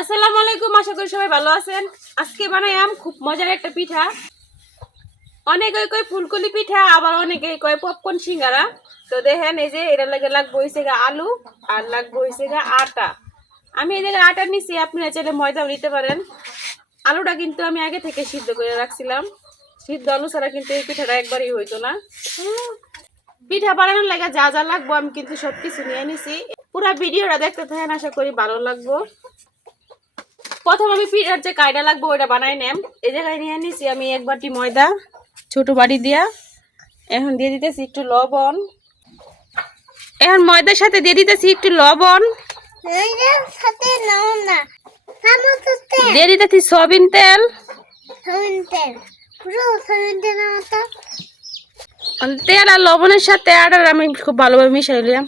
আসসালামু আলাইকুম আশা করি সবাই ভালো আছেন। আজকে খুব মজার একটা পিঠা। কয় ফুলকলি পিঠা, আবার কয় পপকর্ন সিঙ্গারা। তো দেখেন, এই যে এটা লাগে লাগবো হয়েছে গা আলু, আর লাগবো হয়েছে গা আটা। আমি এই জায়গায় আটা নিছি, আপনারা চাইলে ময়দাও নিতে পারেন। আলুটা কিন্তু আমি আগে থেকে সিদ্ধ করে রাখছিলাম। সিদ্ধ আলু ছাড়া কিন্তু এই পিঠাটা একবারই হইতো না। পিঠা বানানোর লাগে যা যা লাগবো আমি কিন্তু সব কিছু নিয়ে নিছি। পুরো ভিডিওটা দেখতে থাকেন, আশা করি ভালো লাগবো। প্রথম আমি পিঠার যে কায়দা লাগবো, ওইটা বানাই নেম। এই জায়গায় নিয়ে নিছি আমি এক বাটি ময়দা, ছোট বাটি দিয়া। এখন দিয়ে দিতেছি একটু লবণ। এখন ময়দার সাথে দিয়ে দিতেছি একটু লবণ। দিয়ে দিতেছি সয়াবিন তেল। তেল আর লবণের সাথে আর আমি খুব ভালোভাবে মিশাই নিলাম।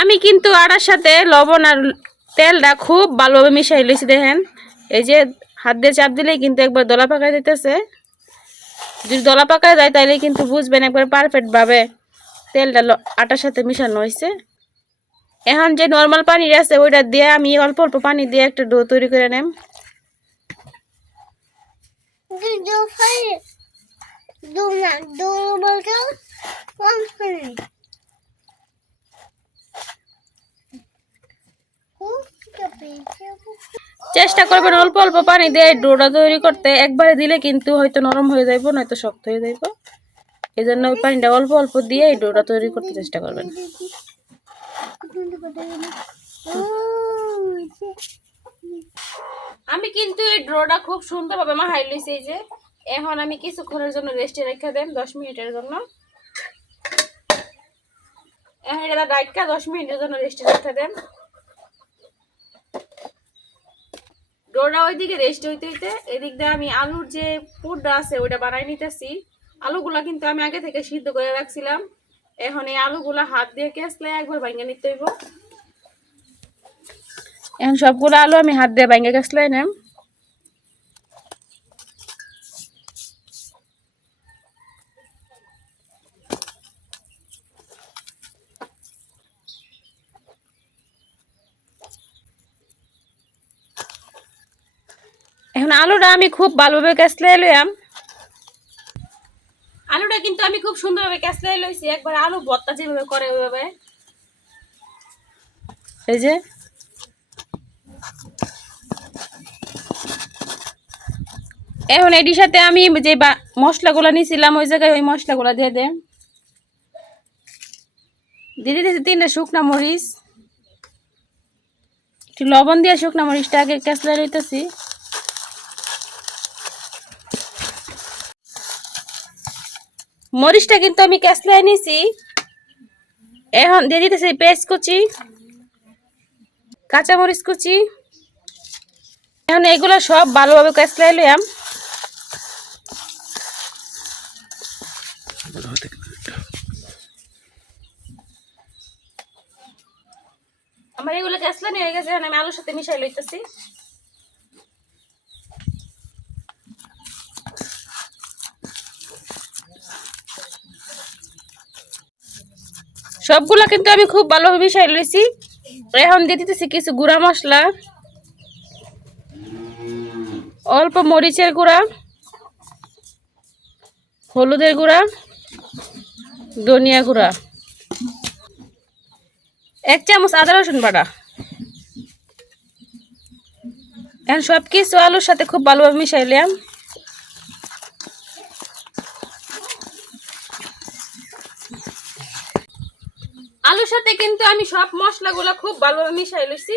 আমি কিন্তু আটার সাথে লবণ আর তেলটা খুব ভালোভাবে মিশাই লইছি, দেখেন। এই যে হাত দিয়ে চাপ দিলেই কিন্তু একবার দলা পাকায় দিতেছে। যদি দলা পাকায় যায় তাহলে কিন্তু বুঝবেন একবার পারফেক্টভাবে তেলটা আটার সাথে মিশানো হয়েছে এখন যে নর্মাল পানি আছে, ওইটা দিয়ে আমি অল্প অল্প পানি দিয়ে একটা ডো তৈরি করে নেম দু না দু বলতো কম শুনি চেষ্টা করবেন অল্প অল্প পানি দিয়ে ডোটা তৈরি করতে। একবারে দিলে কিন্তু হয়তো নরম হয়ে যাইব, নয়তো শক্ত হয়ে যাইব। এই জন্য ওই পানিটা অল্প অল্প দিয়ে এই ডোটা তৈরি করতে চেষ্টা করবেন। আমি কিন্তু এই ড্রোটা খুব সুন্দরভাবে মাহাই লইছি এই যে। এখন আমি কিছুক্ষণের জন্য রেস্টে রেখে দেন, দশ মিনিটের জন্য। এখন এটা ডাইকা দশ মিনিটের জন্য রেস্টে রেখে দেন। ডোরা ওইদিকে রেস্ট হইতে হইতে এদিক দিয়ে আমি আলুর যে পুরটা আছে ওইটা বানাই নিতেছি। আলুগুলা কিন্তু আমি আগে থেকে সিদ্ধ করে রাখছিলাম। এখন এই আলুগুলা হাত দিয়ে কেসলে একবার ভাঙে নিতে হইব। এখন সবগুলো আলু আমি হাত দিয়ে ভাঙে কেসলে নেম এখন আলুটা আমি খুব ভালোভাবে কেসলে লইয়াম। আলুটা কিন্তু আমি খুব সুন্দরভাবে কেসলে লইছি। একবার আলু ভর্তা যেভাবে করে ওইভাবে। এই যে। এখন এটির সাথে আমি যে বা- মশলাগুলো নিয়েছিলাম ওই জায়গায় ওই মশলাগুলো দিয়ে দে দিয়ে দিতেছি তিনটা শুকনা মরিচ। একটু লবণ দিয়ে শুকনা মরিচটা আগে কেসলে লইতেছি। মরিচটা কিন্তু আমি কেসলাই নিছি এখন দিয়ে দিতেছি পেঁয়াজ কুচি কাঁচা মরিচ কুচি। এখন এগুলো সব ভালোভাবে কেসলাই লইয়াম। আমার এগুলো কেসলানি হয়ে গেছে আমি আলুর সাথে মিশাই লইতেছি। সবগুলো কিন্তু আমি খুব ভালোভাবে মিশাই লইছি। এখন দিয়ে দিতেছি কিছু গুঁড়া মশলা, অল্প মরিচের গুঁড়া, হলুদের গুঁড়া, ধনিয়া গুঁড়া, এক চামচ আদা রসুন বাটা। এখন সব কিছু আলুর সাথে খুব ভালোভাবে মিশাইলাম আলুর সাথে কিন্তু আমি সব মশলাগুলো খুব ভালোভাবে মিশাই লইছি।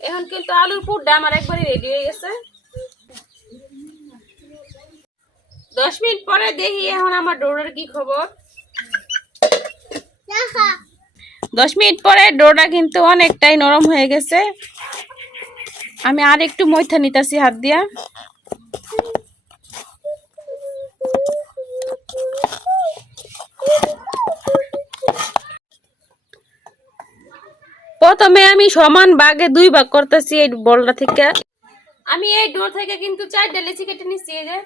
এখন কিন্তু আলুর পুরটা আমার একবারে রেডি হয়ে গেছে। দশ মিনিট পরে দেখি এখন আমার ডোরের কি খবর। দশ মিনিট পরে ডোটা কিন্তু অনেকটাই নরম হয়ে গেছে। আমি আর একটু মৈথা নিতেছি হাত দিয়া। প্রথমে আমি সমান বাগে দুই ভাগ করতেছি এই বলটা থেকে। আমি এই ডোর থেকে কিন্তু চারটা লিচি কেটে নিছি, এই যে।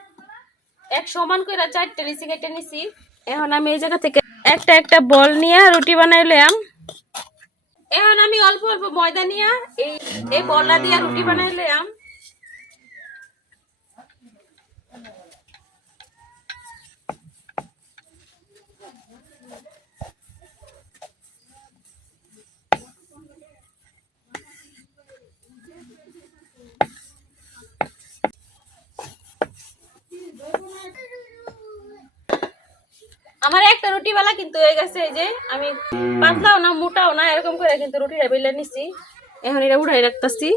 এক সমান করে চারটা লিচি কেটে নিছি। এখন আমি এই জায়গা থেকে একটা একটা বল নিয়ে রুটি বানাইলাম। এখন আমি অল্প অল্প ময়দা নিয়ে এই এই বলটা দিয়ে রুটি বানাইলাম। আমার একটা রুটি বেলা কিন্তু হয়ে গেছে এই যে আমি পাতলাও না মোটাও না এরকম করে কিন্তু রুটিটা বেলে নিছি। এখন এটা উঠাই রাখতেছি।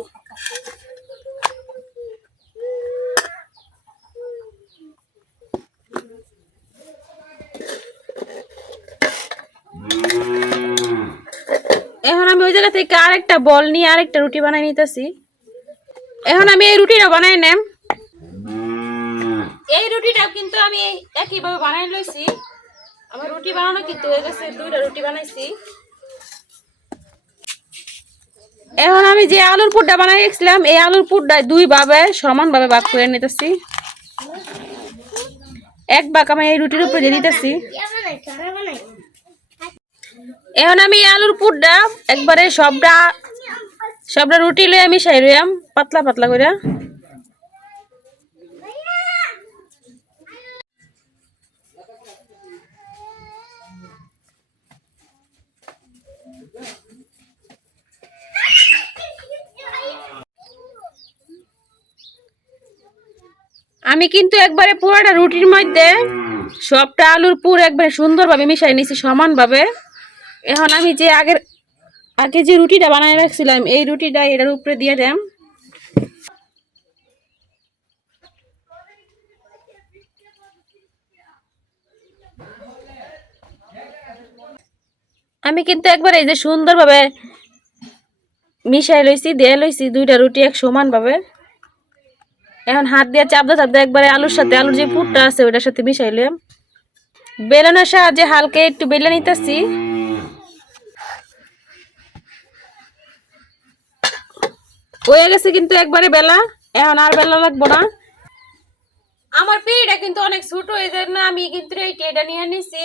এখন আমি ওই জায়গা থেকে আরেকটা বল নিয়ে আরেকটা রুটি বানাই নিতেছি। এখন আমি এই রুটিটা বানাই নেম। এই রুটিটা কিন্তু আমি একইভাবে বানাই লইছি। আমার রুটি বানানো কিন্তু হয়ে গেছে, দুইটা রুটি বানাইছি। এখন আমি যে আলুর পুরটা বানাই রেখেছিলাম, এই আলুর পুরটা দুই ভাবে সমান ভাবে ভাগ করে নিতেছি। এক ভাগ আমি এই রুটির উপরে দিতেছি। এখন আমি এই আলুর পুরটা একবারে সবটা সবটা রুটি লয়ে আমি সাই রইয়াম পাতলা পাতলা করে আমি কিন্তু একবারে পুরোটা রুটির মধ্যে সবটা আলুর পুর একবারে সুন্দরভাবে মিশাই নিছি সমানভাবে। এখন আমি যে আগের, আগে যে রুটিটা বানায় রাখছিলাম, এই রুটিটা এটার উপরে দিয়ে দেম। আমি কিন্তু একবার এই যে সুন্দরভাবে মিশাই লইছি, দিয়ে লইছি দুইটা রুটি এক সমান ভাবে এখন হাত দিয়ে চাপতে চাপতে একবারে আলুর সাথে, আলুর যে পুরটা আছে ওটার সাথে মিশাইলাম। বেলনের সাহায্যে হালকা একটু বেলে নিতেছি। হয়ে গেছে কিন্তু একবারে বেলা, এখন আর বেলা লাগবো না। আমার পিড়িটা কিন্তু অনেক ছোট হয়ে এই জন্য আমি কিন্তু এই টেটা নিয়ে নিছি।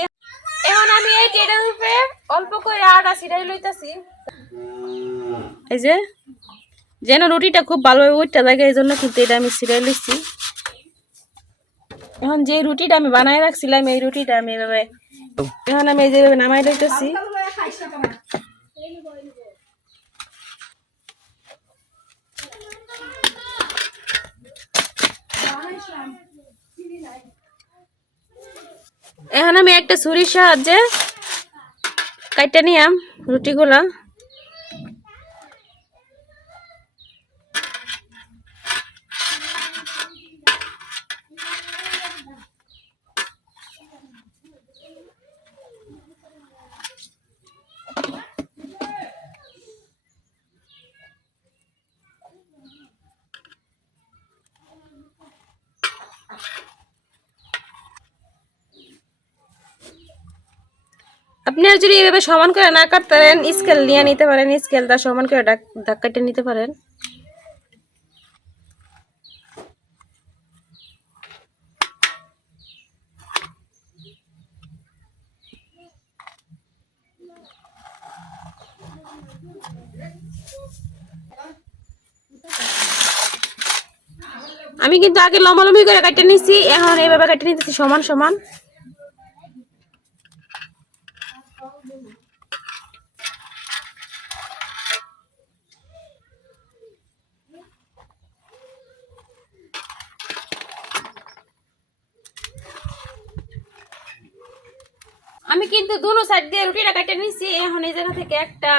এখন আমি এই টেটার উপরে অল্প করে আটা ছিটাই লইতাছি। এই যে যেন রুটিটা খুব ভালোভাবে উঠতে থাকে এই জন্য কিন্তু এটা আমি ছিটাই লইছি এখন যে রুটিটা আমি বানাই রাখছিলাম, এই রুটিটা আমি এভাবে এখন আমি এই যেভাবে নামাই লইতেছি এখন আমি একটা ছুরির সাহায্যে কাইটা নিয়াম রুটিগুলা। আপনারা যদি এভাবে সমান করে না কাটতে পারেন স্কেল নিয়ে নিতে পারেন স্কেলটা সমান করে দাগ কাটে নিতে পারেন। আমি কিন্তু আগে লম্বালম্বি করে কাটে নিছি, এখন এইভাবে কাটে নিতেছি সমান সমান। আমি কিন্তু দুনো সাইড দিয়ে রুটিটা কেটে নিছি। এখন এই জায়গা থেকে একটা,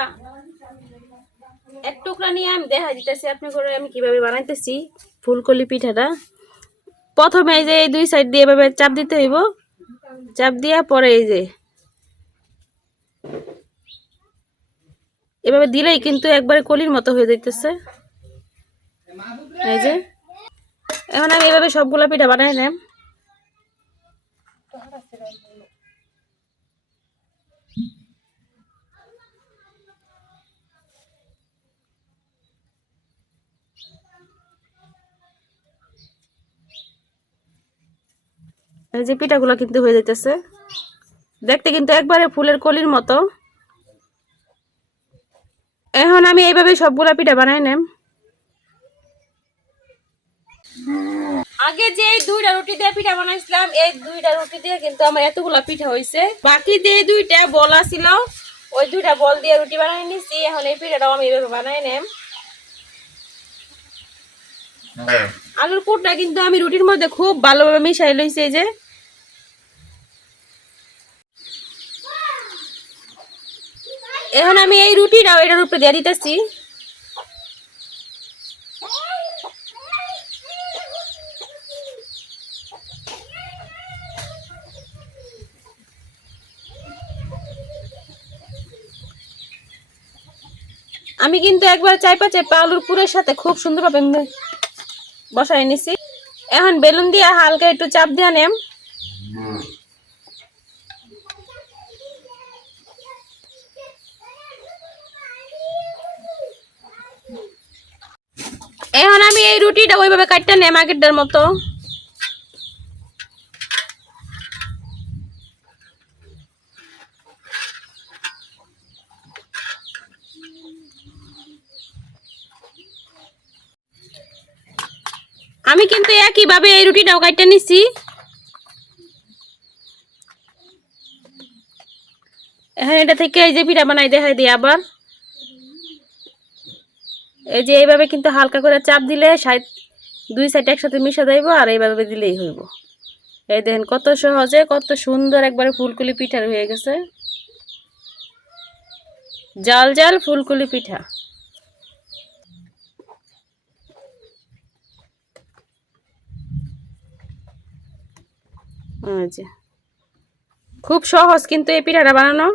এক টুকরা নিয়ে আমি দেখা দিতেছি আপনি করে আমি কীভাবে বানাইতেছি ফুলকলি পিঠাটা। প্রথমে এই যে এই দুই সাইড দিয়ে এভাবে চাপ দিতে হইব। চাপ দিয়া পরে এই যে এভাবে দিলেই কিন্তু একবারে কলির মতো হয়ে যাইতেছে। এই যে। এখন আমি এভাবে সবগুলা পিঠা বানাই নেম। এই যে পিঠাগুলো কিন্তু হয়ে যাইতেছে। দেখতে কিন্তু একবারে ফুলের কলির মতো। এখন আমি এইভাবে সবগুলা পিঠা বানাই নেম। আগে যে দুইটা রুটি দিয়ে পিঠা বানাইছিলাম, এই দুইটা রুটি দিয়ে কিন্তু আমার এতগুলা পিঠা হয়েছে বাকি যে দুইটা বল আছিল, ওই দুইটা বল দিয়ে রুটি বানাই নিছি, এখন এই পিঠাটাও আমি এইভাবে বানাই নেম। আলুর পুরটা কিন্তু আমি রুটির মধ্যে খুব ভালোভাবে মিশাই লইছি এই যে। এখন আমি এই রুটিটাও এটার উপরে দিয়ে দিতেছি। আমি কিন্তু একবার চাইপা চাইপা আলুর পুরের সাথে খুব সুন্দরভাবে বসাই নিছি। এখন বেলুন দিয়ে হালকা একটু চাপ দিয়ে নেম। এখন আমি এই রুটিটা ওইভাবে কাটতে নেম আগেরটার মতো। আমি কিন্তু একইভাবে এই রুটিটাও কাটতে নিছি। এখন এটা থেকে এই যে পিঠা বানাই দেখাই দিই আবার। এই যে এইভাবে কিন্তু হালকা করে চাপ দিলে সাইড দুই সাইড একসাথে মিশে যাইব আর এইভাবে দিলেই হইব। এই দেখেন কত সহজে, কত সুন্দর একবারে ফুলকুলি পিঠা হয়ে গেছে। জাল জাল ফুলকুলি পিঠা। যে খুব সহজ কিন্তু এই পিঠাটা বানানো।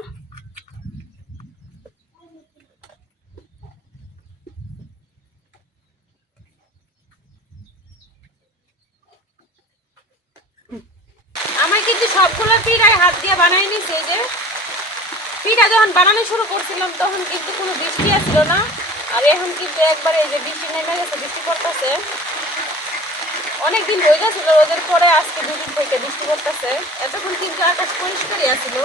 আমার কিন্তু সবগুলো হাত দিয়ে বানাই যে। যখন বানানো শুরু করছিলাম, তখন কিন্তু কোনো বৃষ্টি আসছিল না। আর এখন কিন্তু একবারে এই যে বৃষ্টি নেমে গেছে, বৃষ্টি পড়তেছে। অনেক দিন হয়ে গেছিল রোদের পরে আজকে দুদিন থেকে বৃষ্টি পড়তেছে। এতক্ষণ কিন্তু আকাশ পরিষ্কারই আছিল।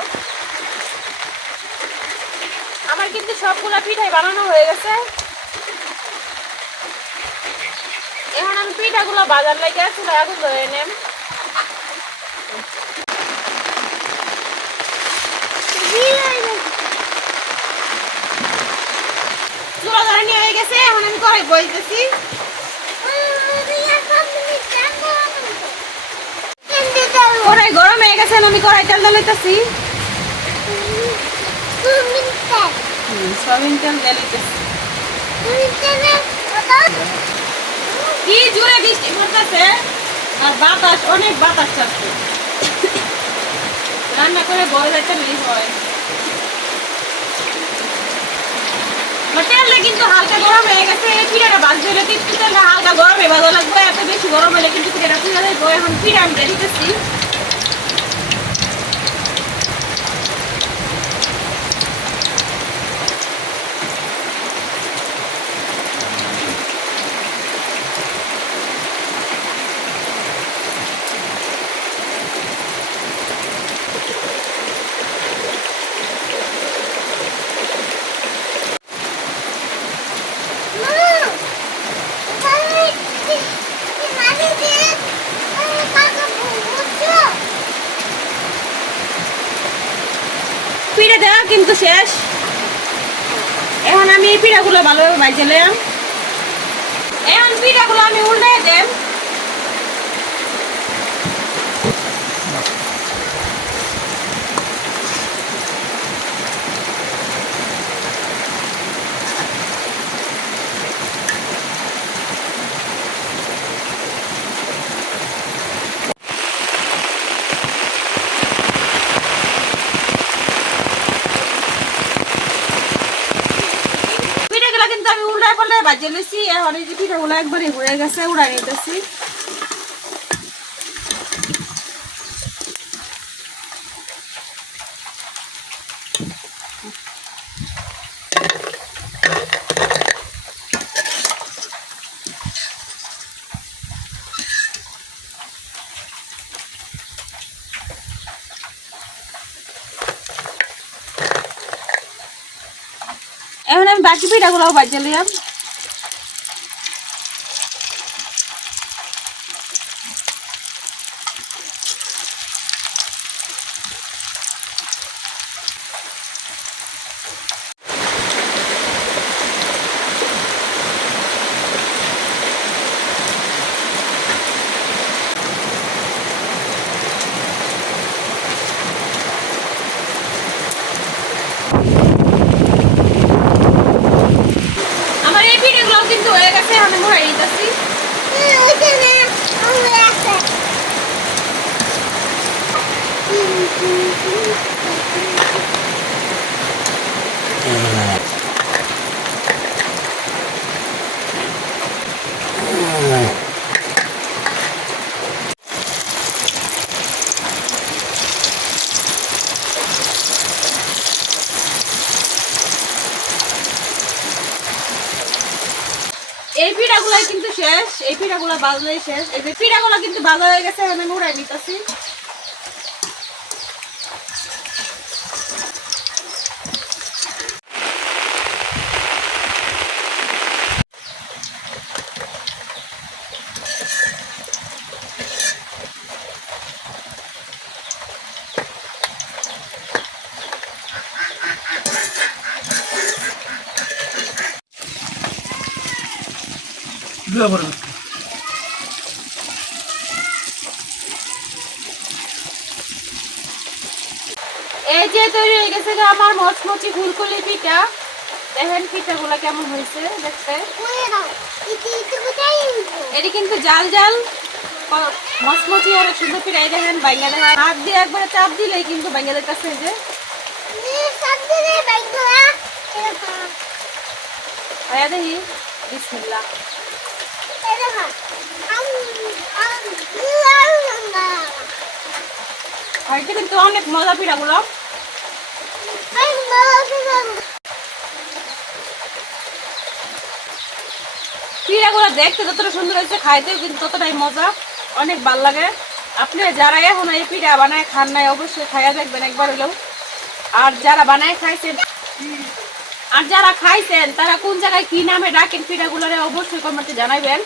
আমার কিন্তু সবগুলা পিঠাই বানানো হয়ে গেছে। এখন আমি পিঠাগুলো বাজার লাগে চুলা আগুন ধরে নেম। চুলা ধরে নিয়ে হয়ে গেছে, এখন আমি কড়াই বইতেছি কড়াই গরম হয়ে গেছে, আমি কড়াই তেল জ্বালাইতেছি সয়াবিন কি জোরে বৃষ্টি পড়তেছে? আর বাতাস, অনেক বাতাস থাকছে রান্না করে বড় যাইতে নেই হয়। তেলটা কিন্তু হালকা গরম হয়ে গেছে। পিঠাটা বাজতে হলে কিন্তু হালকা গরমে বাজা লাগবে। এত বেশি গরম হলে কিন্তু পিঠাটা যাবে এখন পিঠা আমি দিতেছি পিঠা দেওয়া কিন্তু শেষ এখন আমি এই পিঠাগুলো ভালোভাবে ভাইছিলাম এখন পিঠাগুলো আমি উল্টাই দেব পিঠাগুলো কিন্তু আমি উল্টাই পাল্টাই বাজিয়ে নিয়েছি এখন এই যে পিঠাগুলো একবারে হয়ে গেছে উড়াই নিতেছি। এখন আমি বাকি বাকি পিঠাগুলোও বাজে লিয়াম আমার এই পিঠাগুলো কিন্তু হয়ে গেছে আমি মোড়াই দিতেছি ওইটা না আমার আছে এই পিঠাগুলাই কিন্তু শেষ এই পিঠাগুলো বাজলেই শেষ। এই যে পিঠাগুলো কিন্তু বাজা হয়ে গেছে আমি মোড়াই নিতেছি। এই যে হয়ে যে আমার মচমচি ফুলকলি পিঠা। দেখেন পিঠাগুলো কেমন হয়েছে, দেখতে। এটি কিন্তু জাল জাল। মচমচি অনেক সুন্দর পিঠা এই দেখেন বাইঙ্গা দেখা হাত দিয়ে একবারে চাপ দিলেই কিন্তু বাইঙ্গা দেখতেছে যে। আর অনেক মজা পিঠাগুলো। পিঠাগুলো দেখতে যতটা সুন্দর হয়েছে, খাইতেও কিন্তু ততটাই মজা। অনেক ভালো লাগে। আপনি যারা এখন এই বানায় খান নাই, অবশ্যই খাইয়া দেখবেন একবার হলেও। আর যারা বানায় খাইছেন, আর যারা খাইছেন, তারা কোন জায়গায় কি নামে ডাকেন পিঠাগুলোরে, অবশ্যই কমেন্টে জানাবেন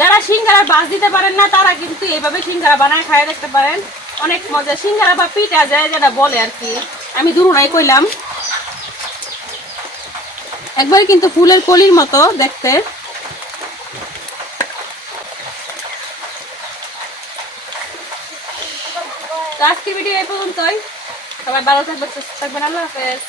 যারা সিঙ্গারা বাস দিতে পারেন না, তারা কিন্তু এইভাবে সিঙ্গারা বানায় খাইয়া দেখতে পারেন। অনেক মজা। সিঙ্গারা বা পিঠা যায় যেটা বলে আর কি। আমি দুরুনাই কইলাম। একবারে কিন্তু ফুলের কলির মতো দেখতে। তো আজকের ভিডিও এই পর্যন্তই। সবাই ভালো থাকবেন, সুস্থ থাকবেন। আল্লাহ হাফেজ।